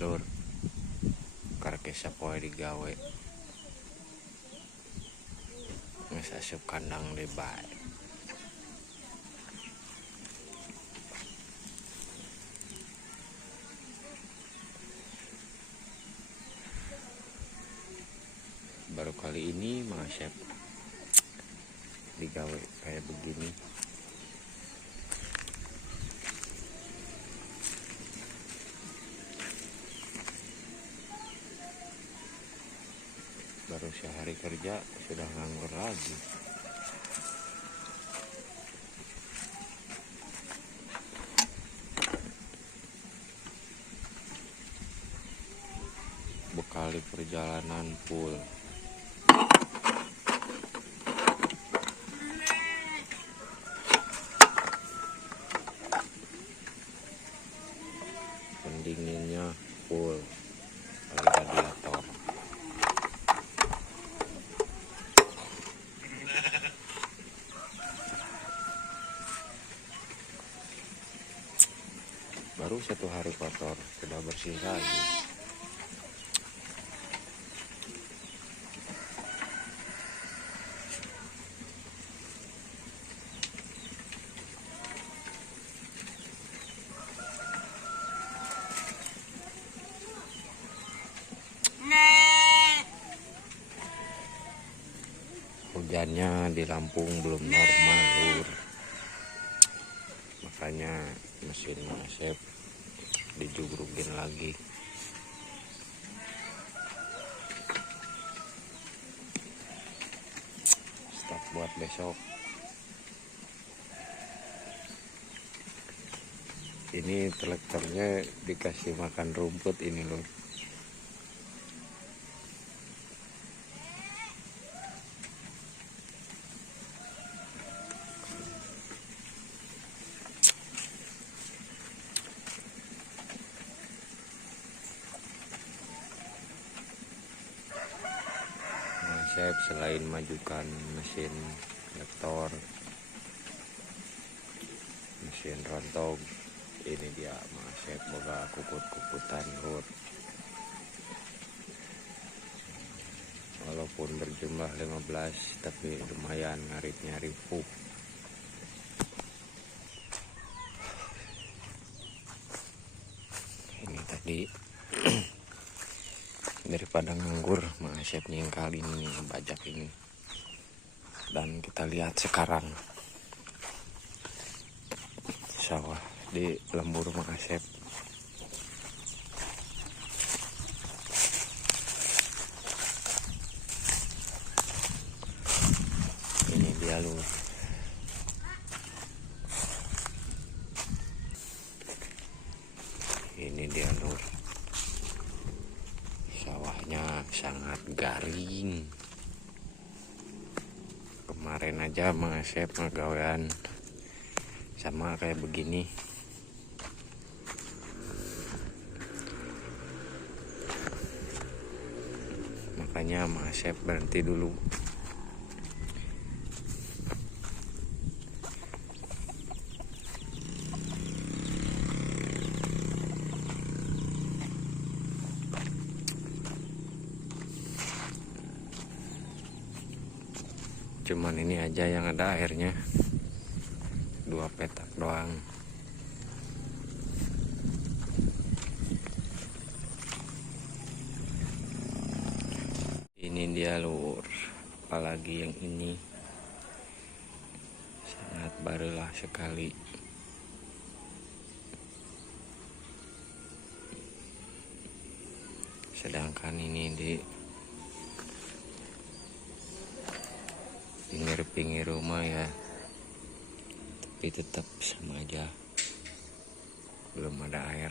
Lur, karek sapoe digawe geus asup kandang deui bae. Baru kali ini Mang Asep digawe kayak begini. Baru sehari kerja sudah nganggur lagi. Bekali perjalanan full. Pendinginnya full. Ada radiator. Baru 1 hari kotor sudah bersih lagi. Hujannya di Lampung belum normal, Lur. Makanya mesin Mang Asep dijugrugin lagi. Stok buat besok. Ini traktornya dikasih makan rumput ini, Lur. Asep selain majukan mesin traktor, mesin rontog, ini dia Mang Asep boga kukut-kukutan, Lur. Walaupun berjumlah 15 tapi lumayan ngarit-ngarit pup. Ini tadi daripada nganggur Mang Asep nyingkal ini bajak ini. Dan kita lihat sekarang sawah di lembur Mang Asep. Ini dia, Lur. Ini dia, Lur. Sawahnya sangat garing. Kemarin aja Mang Asep ngagawean sama kayak begini. Makanya Mang Asep berhenti dulu. Cuman ini aja yang ada airnya, 2 petak doang. Ini dia, Lur. Apalagi yang ini sangat barulah sekali. Sedangkan ini di pinggir-pinggir rumah ya, tapi tetap sama aja belum ada air.